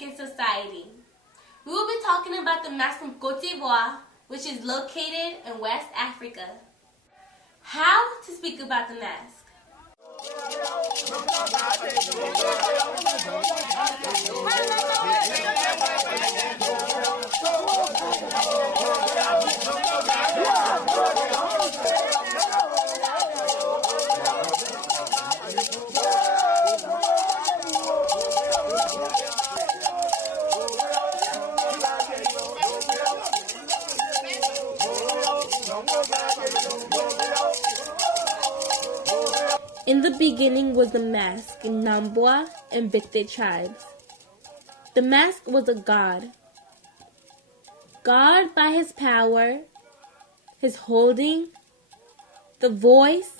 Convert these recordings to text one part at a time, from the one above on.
African society. We will be talking about the mask from Cote d'Ivoire, which is located in West Africa. How to speak about the mask? In the beginning was the mask in Namboa and Bikte tribes. The mask was a god. God by his power, his holding, the voice,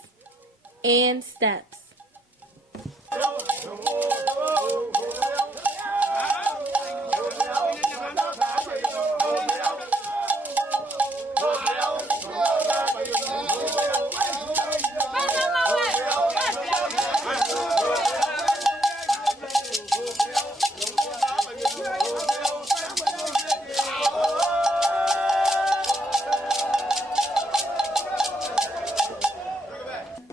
and steps.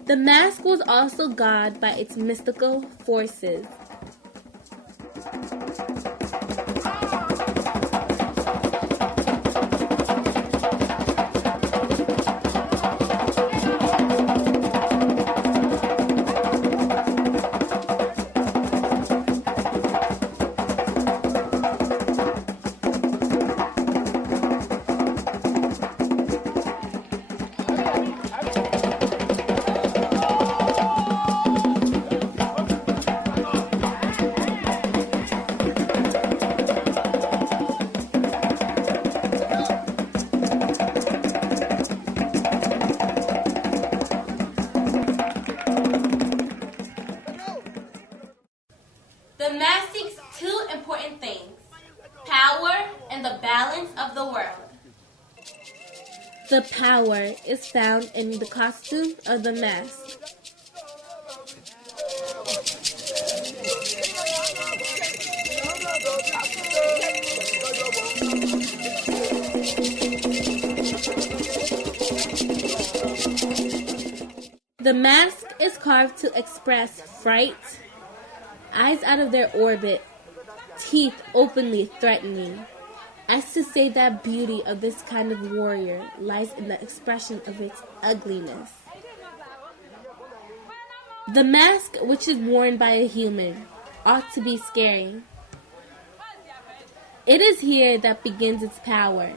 The mask was also God by its mystical forces. The mask seeks two important things: power and the balance of the world. The power is found in the costume of the mask. The mask is carved to express fright, eyes out of their orbit, teeth openly threatening, as to say that beauty of this kind of warrior lies in the expression of its ugliness. The mask, which is worn by a human, ought to be scary. It is here that begins its power.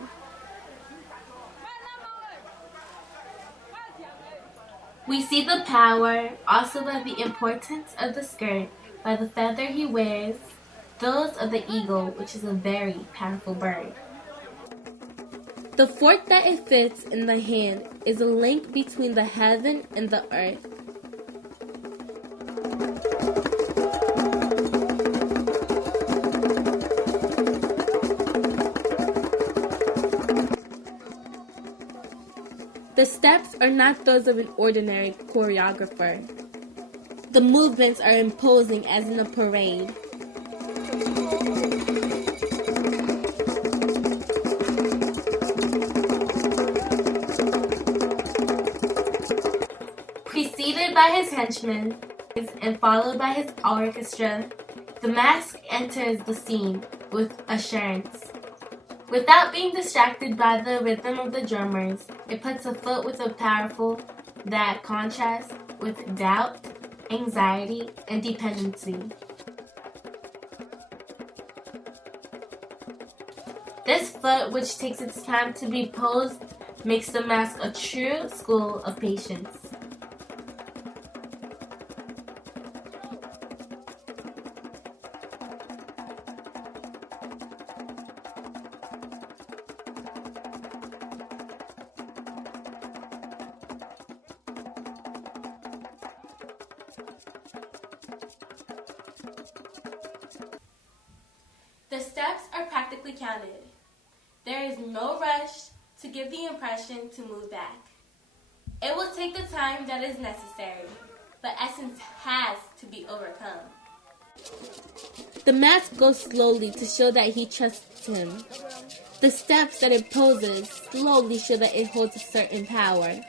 We see the power also by the importance of the skirt, by the feather he wears, those of the eagle, which is a very powerful bird. The fork that it fits in the hand is a link between the heaven and the earth. The steps are not those of an ordinary choreographer. The movements are imposing as in a parade. Preceded by his henchmen and followed by his orchestra, the mask enters the scene with assurance. Without being distracted by the rhythm of the drummers, it puts a foot with a powerful that contrasts with doubt, anxiety, and dependency. This foot, which takes its time to be posed, makes the mask a true school of patience. The steps are practically counted. There is no rush to give the impression to move back. It will take the time that is necessary, but essence has to be overcome. The mask goes slowly to show that he trusts him. The steps that it poses slowly show that it holds a certain power.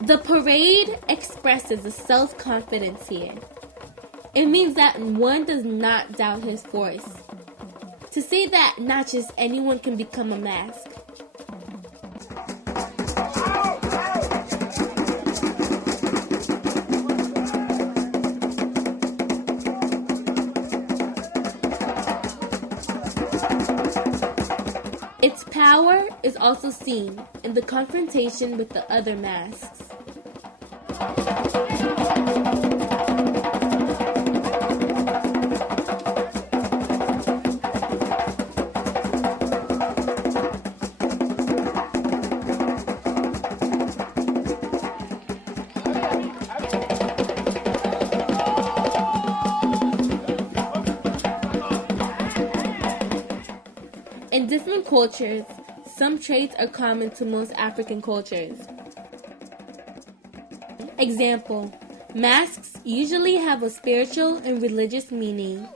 The parade expresses a self-confidence here. It means that one does not doubt his force. To say that not just anyone can become a mask. Its power is also seen in the confrontation with the other masks. In different cultures, some traits are common to most African cultures. Example, masks usually have a spiritual and religious meaning,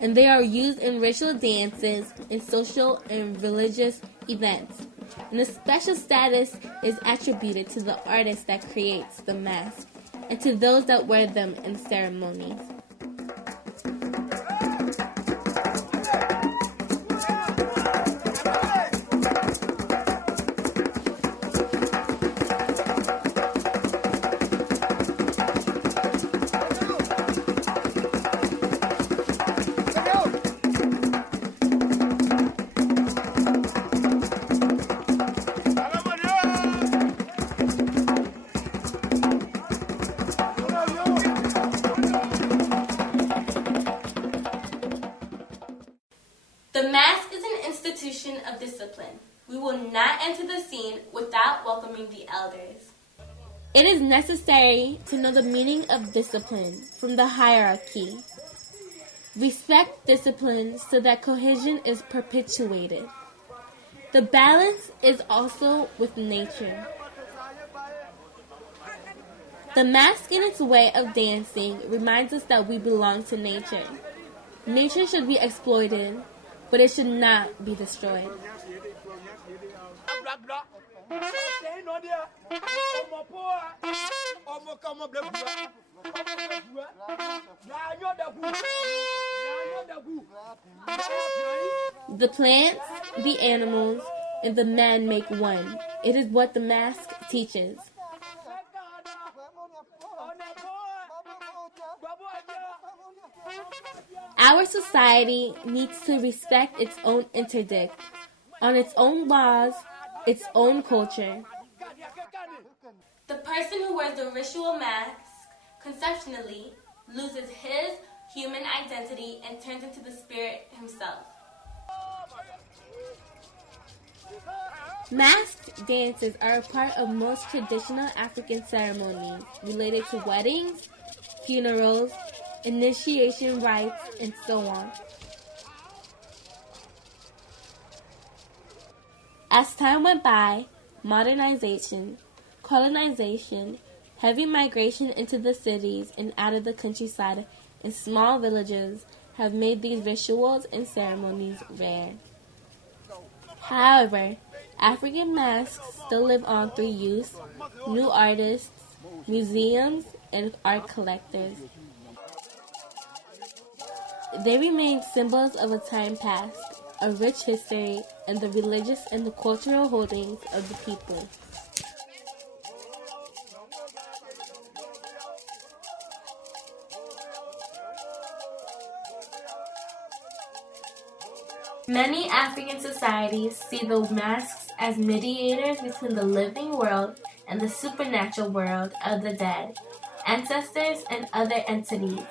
and they are used in ritual dances and social and religious events. And a special status is attributed to the artist that creates the mask and to those that wear them in ceremonies. The mask is an institution of discipline. We will not enter the scene without welcoming the elders. It is necessary to know the meaning of discipline from the hierarchy. Respect discipline so that cohesion is perpetuated. The balance is also with nature. The mask in its way of dancing reminds us that we belong to nature. Nature should be exploited, but it should not be destroyed. The plants, the animals, and the man make one. It is what the mask teaches. Our society needs to respect its own interdict, on its own laws, its own culture. The person who wears the ritual mask, conceptually, loses his human identity and turns into the spirit himself. Masked dances are a part of most traditional African ceremonies related to weddings, funerals, initiation rites, and so on. As time went by, modernization, colonization, heavy migration into the cities and out of the countryside and small villages have made these rituals and ceremonies rare. However, African masks still live on through youth, new artists, museums, and art collectors. They remain symbols of a time past, a rich history, and the religious and the cultural holdings of the people. Many African societies see the masks as mediators between the living world and the supernatural world of the dead, ancestors, and other entities.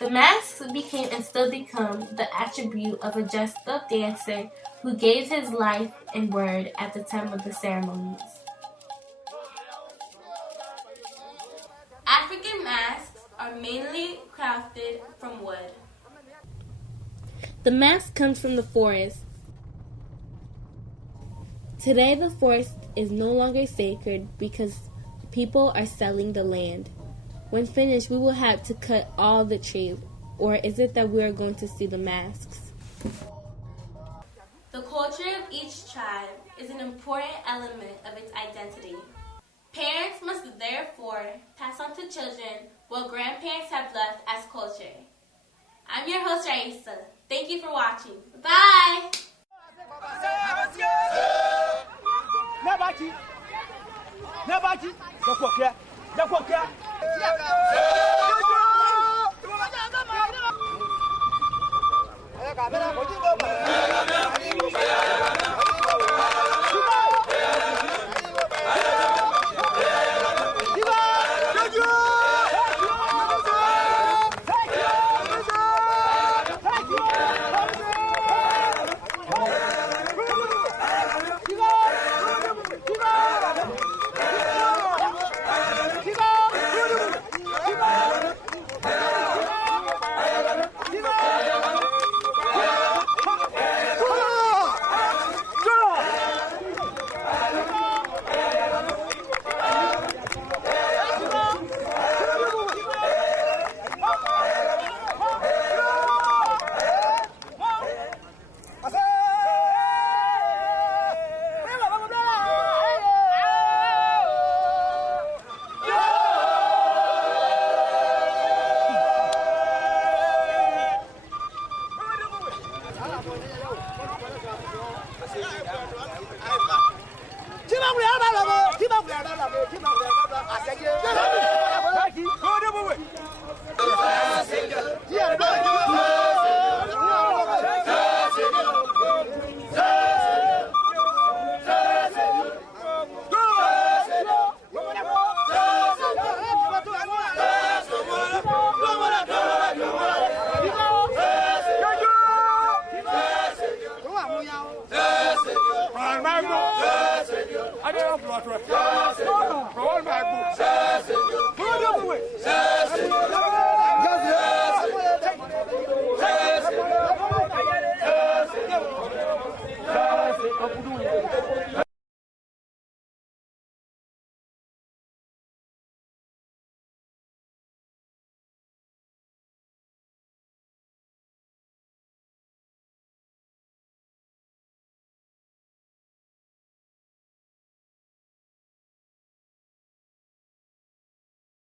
The masks became and still become the attribute of a dressed-up dancer who gave his life and word at the time of the ceremonies. African masks are mainly crafted from wood. The mask comes from the forest. Today the forest is no longer sacred because people are selling the land. When finished, we will have to cut all the trees. Or is it that we are going to see the masks? The culture of each tribe is an important element of its identity. Parents must therefore pass on to children what grandparents have left as culture. I'm your host, Raissa. Thank you for watching. Bye!